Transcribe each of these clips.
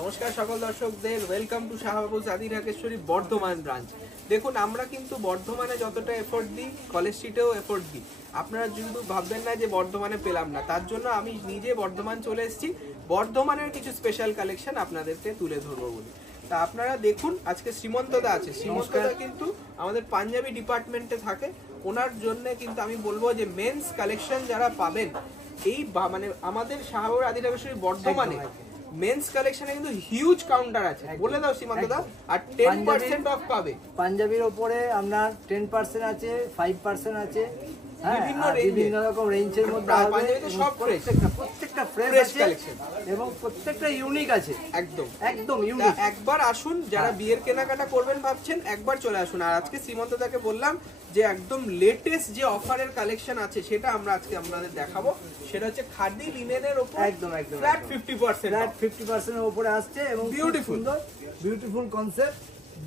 নমস্কার সকল দর্শকদের, ওয়েলকাম টু শাহবাবু আদি ঢাকেশ্বরী বর্ধমান ব্রাঞ্চ। দেখুন, আমরা কিন্তু বর্ধমানে যতটা এফোর্ট দিই, কলেজ স্ট্রিটেও এফোর্ট দিই। আপনারা কিন্তু ভাববেন না যে বর্ধমানে পেলাম না, তার জন্য আমি নিজে বর্ধমান চলে এসেছি, বর্ধমানের কিছু স্পেশাল কালেকশন আপনাদেরকে তুলে ধরবো বলি। তা আপনারা দেখুন, আজকে শ্রীমন্তদা আছে। শ্রীমন্তদা কিন্তু আমাদের পাঞ্জাবি ডিপার্টমেন্টে থাকে। ওনার জন্য কিন্তু আমি বলবো যে মেন্স কালেকশন যারা পাবেন এই মানে আমাদের শাহবাবু আদি ঢাকেশ্বরী বর্ধমানে মেন্স কালেকশনে কিন্তু হিউজ কাউন্টার আছে। বলে দাও সীমান্তদা। আর 10% অফ পাবে। পাঞ্জাবির উপরে আপনার 10% আছে, 5% আছে, বিভিন্ন রকম রেঞ্জের মধ্যে প্রত্যেকটা ফ্রেশ কালেকশন এবং প্রত্যেকটা ইউনিক আছে। একদম একদম ইউনিক। একবার আসুন, যারা বিয়ের কেনাকাটা করবেন ভাবছেন একবার চলে আসুন। আর আজকে সীমান্তদাকে বললাম যে একদম লেটেস্ট যে অফারের কালেকশন আছে সেটা আমরা আজকে আপনাদের দেখাবো। সেটা হচ্ছে খাদি লিনেনের উপর একদম একদম ফ্ল্যাট 50%, ফ্ল্যাট 50% এর উপরে আসছে এবং বিউটিফুল কনসেপ্ট।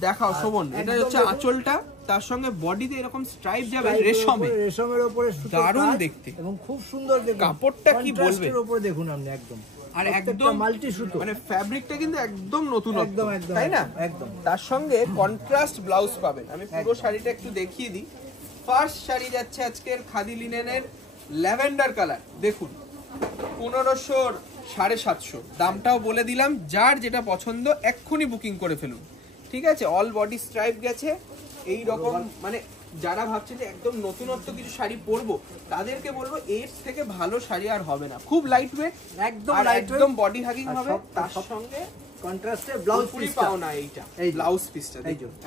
দেখাও শোভন, এটা হচ্ছে আঁচলটা, তার সঙ্গে বডিতে এরকম স্ট্রাইপ যাবে রেশমের উপরে, দারুণ দেখতে এবং খুব সুন্দর দেখুন। কাপড়টা কি বলবে, এর উপরে দেখুন আপনি একদম, আর একদম মাল্টি সুতো, মানে ফ্যাব্রিকটা কিন্তু একদম নতুন, একদম একদম, তাই না? একদম। তার সঙ্গে কন্ট্রাস্ট ব্লাউজ পাবেন। আমি পুরো শাড়িটা একটু দেখিয়ে দিই। ফার্স্ট শাড়ি যাচ্ছে আজকের খাদি লিনেনের ল্যাভেন্ডার কালার। দেখুন 1500 750, দামটাও বলে দিলাম। যার যেটা পছন্দ এক্ষুনি বুকিং করে ফেলুন, ঠিক আছে? অল বডি স্ট্রাইপ গেছে এই রকম। মানে যারা ভাবছে যে একদম নতুনত্ব কিছু শাড়ি পরবো, তাদেরকে বলবো এর থেকে ভালো শাড়ি আর হবে না। খুব লাইট ওয়েট, একদম বডি হাগিং হবে। তার সঙ্গে কন্ট্রাস্টে ব্লাউজ পিস পাও না, এইটা ব্লাউজ পিসটা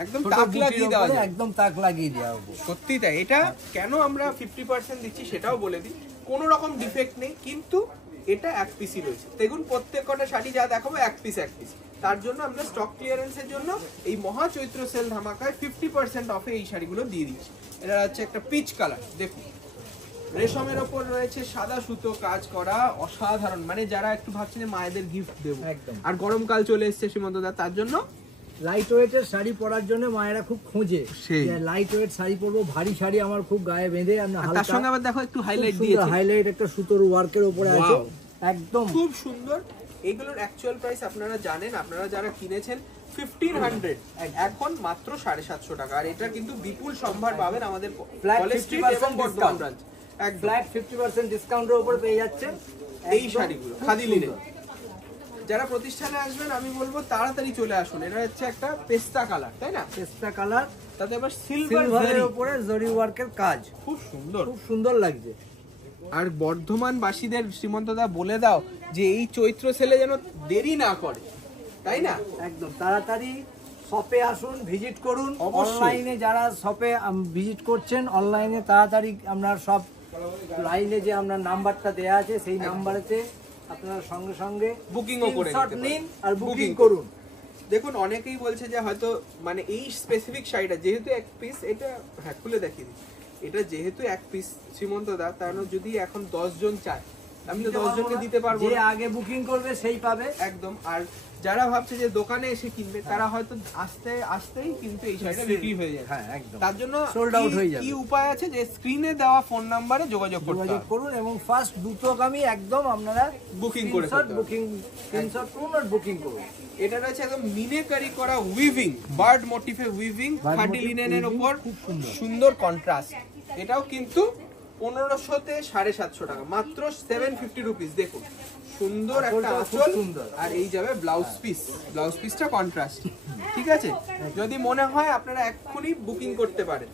একদম তাক লাগিয়ে দেওয়া যায়, একদম তাক লাগিয়ে দেওয়া হবে। সত্যি তাই। এটা কেন আমরা 50% দিচ্ছি সেটাও বলে দিই। কোনো রকম ডিফেক্ট নেই, কিন্তু এটা এক পিসই রয়েছে। দেখুন প্রত্যেক কটা শাড়ি যা দেখাবো এক পিস। তার জন্য আমরা স্টক ক্লিয়ারেন্সের জন্য এই মহা চৈত্র সেল ধামাকায় 50% অফে এই শাড়িগুলো দিয়ে দিচ্ছি। এটা হচ্ছে একটা পিচ কালার। দেখুন রেশমের ওপর রয়েছে সাদা সুতো কাজ করা, অসাধারণ। মানে যারা একটু ভাবছেন মায়েদের গিফট দেবো, আর গরমকাল চলে এসছে সীমান্তদা, তার জন্য লাইট ওয়েটের শাড়ি পরার জন্য মায়েরা খুব খোঁজে, লাইট ওয়েট শাড়ি পরবো, ভারী শাড়ি আমার খুব গায়ে বেঁধে। তার সঙ্গে আবার দেখো একটু হাইলাইট দিয়েছে, হাইলাইট একটা সুতোর ওয়ার্কের উপরে আছে, একদম খুব সুন্দর। এগুলোর অ্যাকচুয়াল প্রাইস আপনারা জানেন, আপনারা যারা কিনেছেন 1500, এখন মাত্র 750 টাকা। আর এটা কিন্তু বিপুল সম্ভার পাবেন আমাদের কলেজ স্ট্রিট এবং বর্ধমান ব্রাঞ্চ। এক ফ্ল্যাট 50% ডিসকাউন্টের উপর পেয়ে যাচ্ছেন এই শাড়িগুলো খাদি লিনেন। যারা প্রতিষ্ঠানে আসবেন আমি বলবো তাড়াতাড়ি চলে আসুন। এটা হচ্ছে একটা পেস্তা কালার, তাই না? পেস্তা কালার, তাতে আবার সিলভারের উপরে জরি ওয়ার্কের কাজ, খুব সুন্দর, খুব সুন্দর লাগছে। আর বর্ধমান বাসীদের শ্রীমন্তদা বলে দাও যে এই চৈত্র সেলে যেন দেরি না করে, তাই না? একদম তাড়াতাড়ি শপে আসুন, ভিজিট করুন। অনলাইনে যারা শপে ভিজিট করছেন, অনলাইনে তাড়াতাড়ি আপনার সব লাইনে যে আপনার নাম্বারটা দেয়া আছে সেই নাম্বারেতে আপনারা সঙ্গে সঙ্গে বুকিংও করে নিন আর বুকিং করুন। দেখুন অনেকেই বলছে যে হয়তো মানে এই স্পেসিফিক শাড়িটা যেহেতু এক পিস, এটা হ্যাঁ খুলে দেখিয়ে দিই। এটা যেহেতু এক পিস শ্রীমন্তদা, তার যদি এখন 10 জন চায় আমি তো 10 জনকে দিতে পারবো। যে আগে বুকিং করবে সেই পাবে একদম। আর যারা ভাবছে যে দোকানে এসে কিনবে, তারা হয়তো আসতেই কিন্তু এই শাড়িটা বিক্রি হয়ে যায়। হ্যাঁ একদম, তার জন্য সোল্ড আউট হয়ে যাবে। কি উপায় আছে যে স্ক্রিনে দেওয়া ফোন নম্বরে যোগাযোগ করুন এবং ফার্স্ট দ্রুতগামী একদম আপনারা বুকিং করে স্ক্রিনশট করুন আর বুকিং করুন। এটা রয়েছে একদম মিনেকারি করা উইভিং, বার্ড মোটিফে উইভিং, খাদি লিনেনের উপর সুন্দর কন্ট্রাস্ট। এটাও কিন্তু 1500 তে 750 টাকা, মাত্র 750 রুপিস। দেখুন সুন্দর একটা আঁচল, আর এই যাবে ব্লাউজ পিস। ব্লাউজ পিসটা কন্ট্রাস্ট, ঠিক আছে? যদি মনে হয় আপনারা এক্ষুনি বুকিং করতে পারেন।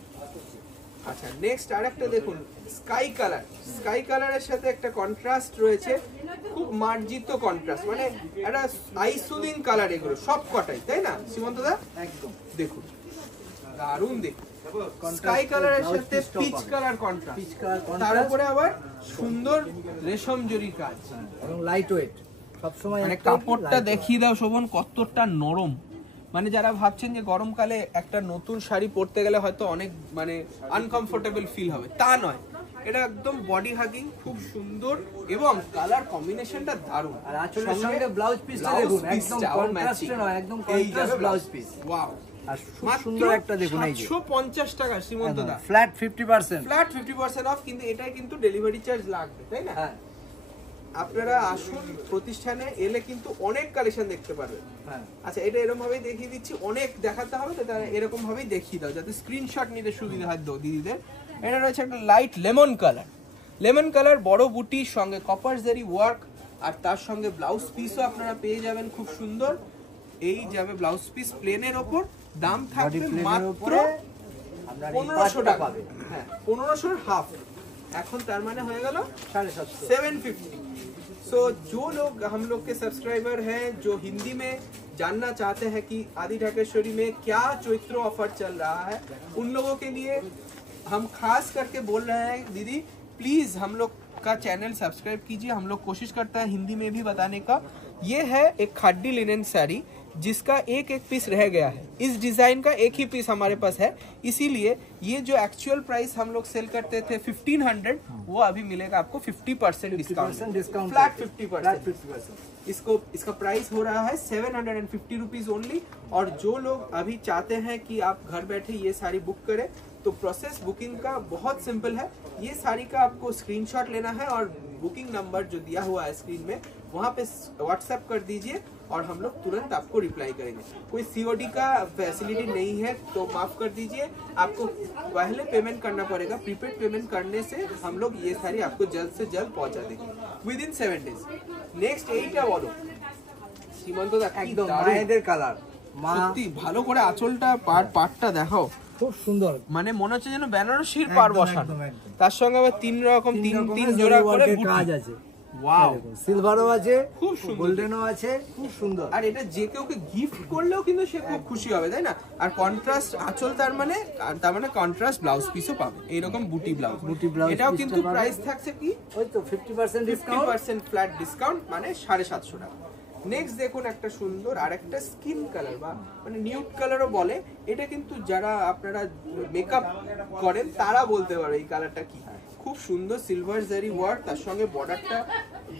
আচ্ছা, নেক্সট আরেকটা দেখুন স্কাই কালার। স্কাই কালারের সাথে একটা কন্ট্রাস্ট রয়েছে, খুব মার্জিত কন্ট্রাস্ট, মানে একটা আই সুদিং কালার। এগুলো সব কটাই, তাই না সীমন্তদা? একদম দেখুন দারুণ দেখুন। স্কাই কালারের সাথে পিচ কালার কন্ট্রাস্ট, তার উপরে আবার সুন্দর রেশম জরি কাজ এবং লাইট ওয়েট। সব সময় মানে কাপড়টা দেখিয়ে দাও শোভন, কতটা নরম। মানে যারা ভাবছেন যে গরমকালে একটা নতুন শাড়ি পরতে গেলে হয়তো অনেক মানে আনকমফোর্টেবল ফিল হবে, তা নয়। এটা একদম বডি হাগিং, খুব সুন্দর এবং কালার কম্বিনেশনটা দারুণ। আর আঁচলের সঙ্গে ব্লাউজ পিসটা দেখুন, একদম কন্ট্রাস্ট নয়, একদম কন্ট্রাস্ট ব্লাউজ পিস। ওয়াও, আর খুব সুন্দর একটা দেখুন, এই যে 750 টাকা সীমন্তদা, ফ্ল্যাট 50%, ফ্ল্যাট 50% অফ। কিন্তু এটাই কিন্তু ডেলিভারি চার্জ লাগবে, তাই না? হ্যাঁ, আপনারা আসুন প্রতিষ্ঠানে, এলে কিন্তু অনেক কালেকশন দেখতে পারবেন। হ্যাঁ আচ্ছা, এটা এরকম ভাবেই দেখিয়ে দিচ্ছি, অনেক দেখাতে হবে তো তারা এরকম ভাবেই দেখিয়ে দাও যাতে স্ক্রিনশট নিতে সুবিধা হয় দিদিদের। এটা রয়েছে একটা লাইট লেমন কালার, বড় বুটির সঙ্গে কপার জারি ওয়ার্ক, আর তার সঙ্গে ব্লাউজ পিসও আপনারা পেয়ে যাবেন খুব সুন্দর। এই যাবে ব্লাউজ পিস প্লেনের ওপর, দাম থাকবে মাত্র 1500 টাকা। হ্যাঁ 1500 হাফ, এখন তার মানে হয়ে গেল 750। सो जो लोग हम लोग के सब्सक्राइबर हैं जो हिंदी में जानना चाहते हैं कि आदि ढाकेश्वरी में क्या चैत्र ऑफर चल रहा है, उन लोगों के लिए हम खास करके बोल रहे हैं दीदी प्लीज हम लोग का चैनल सब्सक्राइब कीजिए। हम लोग कोशिश करते हैं हिंदी में भी बताने का। ये है एक खादी लिनन साड़ी जिसका एक पीस रह गया है। इस डिजाइन का एक ही पीस हमारे पास है, इसीलिए ये जो एक्चुअल प्राइस हम लोग सेल करते थे 1500, वो अभी मिलेगा आपको 50% डिस्काउंट, फ्लैट 50%। इसका प्राइस हो रहा है 750 रुपीज ओनली। और जो लोग अभी चाहते हैं कि आप घर बैठे ये साड़ी बुक करें, तो प्रोसेस बुकिंग का बहुत सिंपल है। ये साड़ी का आपको स्क्रीनशॉट लेना है और बुकिंग नंबर जो दिया हुआ है स्क्रीन में वहाँ पे व्हाट्सएप कर दीजिए और हम लोग तुरंत आपको रिप्लाई करेंगे। कोई सीओडी का फैसिलिटी नहीं है तो माफ कर दीजिए, आपको पहले पेमेंट करना पड़ेगा। प्रीपेड पेमेंट करने से हम लोग ये साड़ी आपको जल्द से जल्द पहुँचा देंगे विदिन 7 डेज। नेक्स्ट এইটা বলো সীমান্ত দা, একদম মায়েদের কালার, সত্যি ভালো করে আঁচলটা পাটটা দেখাও, খুব সুন্দর, মানে মনে হচ্ছে যেন বেনারসির পার বসানো, একদম, একদম। তার সঙ্গে আবার তিন জোড়া করে কাজ আছে। ওয়াও, সিলভারও আছে, খুব সুন্দর, গোল্ডেনও আছে, খুব সুন্দর। আর এটা যে কেউকে গিফট করলেও কিন্তু সে খুব খুশি হবে, তাই না? আর কন্ট্রাস্ট আঁচল, তার মানে কন্ট্রাস্ট ব্লাউজ পিসও পাবে, এইরকম বুটি ব্লাউজ। এটাও কিন্তু প্রাইস থাকছে কি ওই তো 50% ডিসকাউন্ট, 50% ফ্ল্যাট ডিসকাউন্ট, মানে 750 টাকা। নেক্সট দেখুন একটা সুন্দর আর একটা স্কিন কালার বা মানে নিউড কালারও বলে, এটা কিন্তু যারা আপনারা মেকআপ করেন তারা বলতে পারে এই কালারটা কি। খুব সুন্দর সিলভার জারি ওয়ার্ক, তার সঙ্গে বর্ডারটা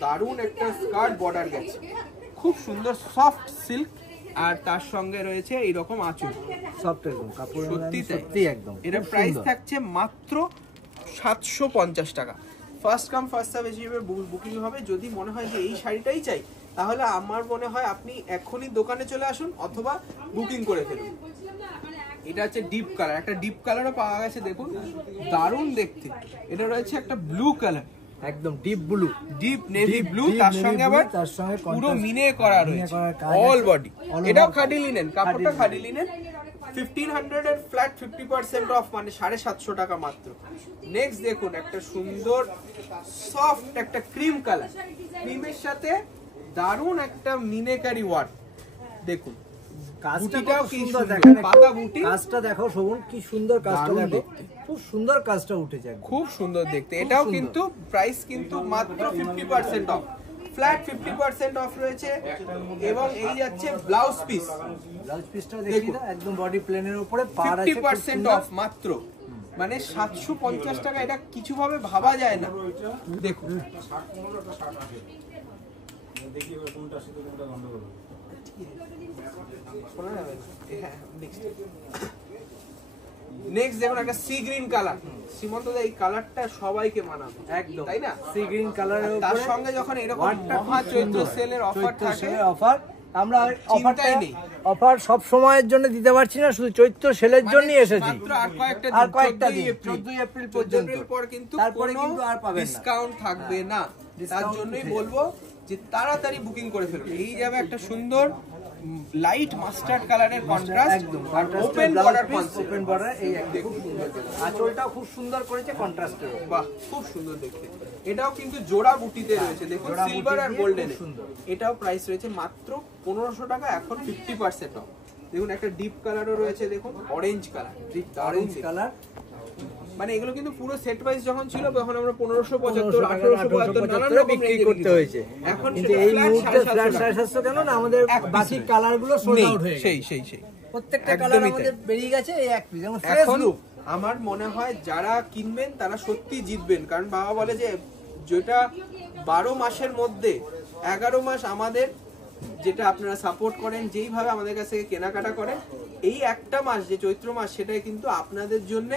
দারুণ একটা স্কার্ট বর্ডার গেছে, খুব সুন্দর সফট সিল্ক, আর তার সঙ্গে রয়েছে এইরকম আঁচল, সফট একদম কাপড়, সত্যি একদম। এটা প্রাইস থাকছে মাত্র 750 টাকা। ফার্স্ট কাম ফার্স্ট সার্ভ হিসেবে বুকিং হবে। যদি মনে হয় যে এই শাড়িটাই চাই, তাহলে আমার মনে হয় আপনি এখনই দোকানে চলে আসুন অথবা বুকিং করে ফেলুন। এটা হচ্ছে ডিপ কালার, একটা ডিপ কালারও পাওয়া গেছে, দেখুন দারুণ দেখতে। এটা রয়েছে একটা ব্লু কালার, একদম deep blue, deep navy blue, তার সঙ্গে আবার পুরো মিনে করা রয়েছে অল বডি। এটাও খাদি লিনেন, কাপড়টা খাদি লিনেন। 1500 এর ফ্ল্যাট 50% অফ, মানে 750 টাকা মাত্র। নেক্সট দেখুন একটা সুন্দর সফট একটা ক্রিম কালার, ক্রিমের সাথে দারুণ একটা মিনেকারি ওয়ার্ক। দেখুন কাজটা খুব সুন্দর, পাতা বুটি, কাজটা দেখো শোভন, কি সুন্দর কাজটা দেখো, খুব সুন্দর কাজটা উঠেছে, খুব সুন্দর দেখতে। এটাও কিন্তু প্রাইস কিন্তু মাত্র 50% অফ, ফ্ল্যাট 50% অফ রয়েছে। এবং এই যাচ্ছে ব্লাউজ পিসটা দেখি না, একদম বডি প্লেনের উপরে পার আছে, 50% অফ মাত্র, মানে 750 টাকা। এটা কিছু ভাবে ভাবা যায় না। দেখুন নেক্সট দেখুন একটা সি গ্রিন কালার। সীমন্ত দা, এই কালারটা সবাইকে মানাবে একদম, তাই না? সি গ্রিন কালারের উপরে, তার সঙ্গে যখন এরকম মহা চৈত্র সেলের অফার থাকে, অফার আমরা অফার সব সময়ের জন্য দিতে পারছি না, শুধু চৈত্র সেলের জন্যই এসেছি। আর কয়েকটা দিন, 14 এপ্রিল পর্যন্ত, পর কিন্তু তারপরে কিন্তু আর পাবেন না, ডিসকাউন্ট থাকবে না। তার জন্যই বলবো যে তাড়াতাড়ি বুকিং করে ফেলুন। এই যাবে একটা সুন্দর লাইট মাস্টার্ড কালারের কন্ট্রাস্ট, একদম ওপেন বর্ডার, ওপেন বর্ডার। এই খুব সুন্দর, আঁচলটাও খুব সুন্দর করেছে কন্ট্রাস্টের, বাহ খুব সুন্দর দেখতে। এটাও কিন্তু জোড়া বুটিতে রয়েছে, দেখুন সিলভার আর গোল্ডেন। এটাও প্রাইস রয়েছে মাত্র 1500 টাকা, এখন 50% অফ। দেখুন একটা ডিপ কালারও রয়েছে, দেখুন অরেঞ্জ কালার, অরেঞ্জ কালার। মানে এগুলো কিন্তু পুরো সেট ওয়াইজ যখন ছিল তখন আমরা 1575, 1875 নানান রকম বিক্রি করতে হয়েছে। এখন কিন্তু এই মুহূর্তে ফ্ল্যাট 750 কেন না, আমাদের বাকি কালারগুলো সোল্ড আউট হয়ে গেছে। সেই প্রত্যেকটা কালার আমাদের বেরিয়ে গেছে, এই এক পিস। যেমন এখন আমার মনে হয় যারা কিনবেন তারা সত্যি জিতবেন, কারণ বাবা বলে যে যেটা 12 মাসের মধ্যে 11 মাস আমাদের যেটা আপনারা সাপোর্ট করেন, যেইভাবে আমাদের কাছে কেনাকাটা করেন, এই একটা মাস যে চৈত্র মাস, সেটাই কিন্তু আপনাদের জন্য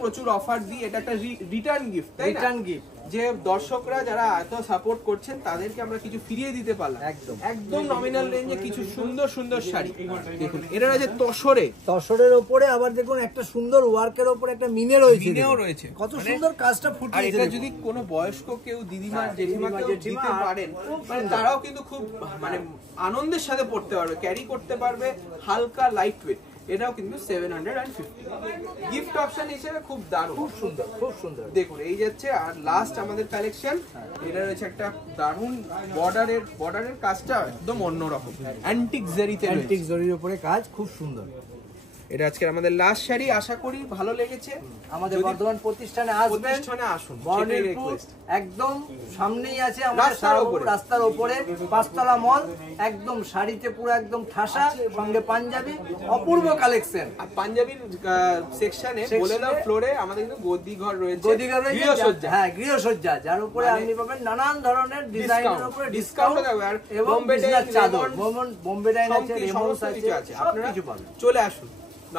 প্রচুর অফার দিই। এটা একটা রিটার্ন গিফট, তাই না? রিটার্ন গিফট, যে দর্শকরা যারা এত সাপোর্ট করছেন তাদেরকে আমরা কিছু ফিরিয়ে দিতে পারলাম। একদম নমিনাল রেঞ্জে কিছু সুন্দর শাড়ি। দেখুন এটা আছে তসরের ওপরে, আবার দেখুন একটা সুন্দর ওয়ার্কের ওপরে একটা মিনে রয়েছে, মিনেও রয়েছে, কত সুন্দর কাজটা ফুটিয়েছে। আর এটা যদি কোনো বয়স্ক কেউ দিদিমা জেঠিমাকেও দিতে পারেন, মানে তারাও কিন্তু খুব মানে আনন্দের সাথে পড়তে পারবে, ক্যারি করতে পারবে, হালকা লাইট ওয়েট। এটাও কিন্তু 750 গিফট অপশন হিসেবে খুব দারুণ, খুব সুন্দর। দেখুন এই যাচ্ছে। আর লাস্ট আমাদের কালেকশন, এটা রয়েছে একটা দারুণ বর্ডারের কাজটা একদম অন্যরকম, অ্যান্টিক জরির উপরে কাজ, খুব সুন্দর। এটা আজকে আমাদের লাস্ট শাড়ি, আশা করি ভালো লেগেছে। আমাদের বর্ধমান প্রতিষ্ঠানে আসুন, একদম সামনেই আছে আমাদের রাস্তার উপরে 5তলা মল, একদম শাড়িতে পুরো একদম ঠাসা, সঙ্গে পাঞ্জাবি, অপূর্ব কালেকশন। আর পাঞ্জাবির সেকশনে বলে দাও, ফ্লোরে আমাদের কিন্তু গদি ঘর রয়েছে, গৃহসজ্জা, যার উপরে আপনি পাবেন নানান ধরনের ডিজাইনের উপরে ডিসকাউন্ট এবং বিজনেস চাদর, বোম্বে ডাইন আছে, রেমন্ডস আছে, আপনারা চলে আসুন।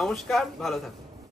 নমস্কার, ভালো থাকুন।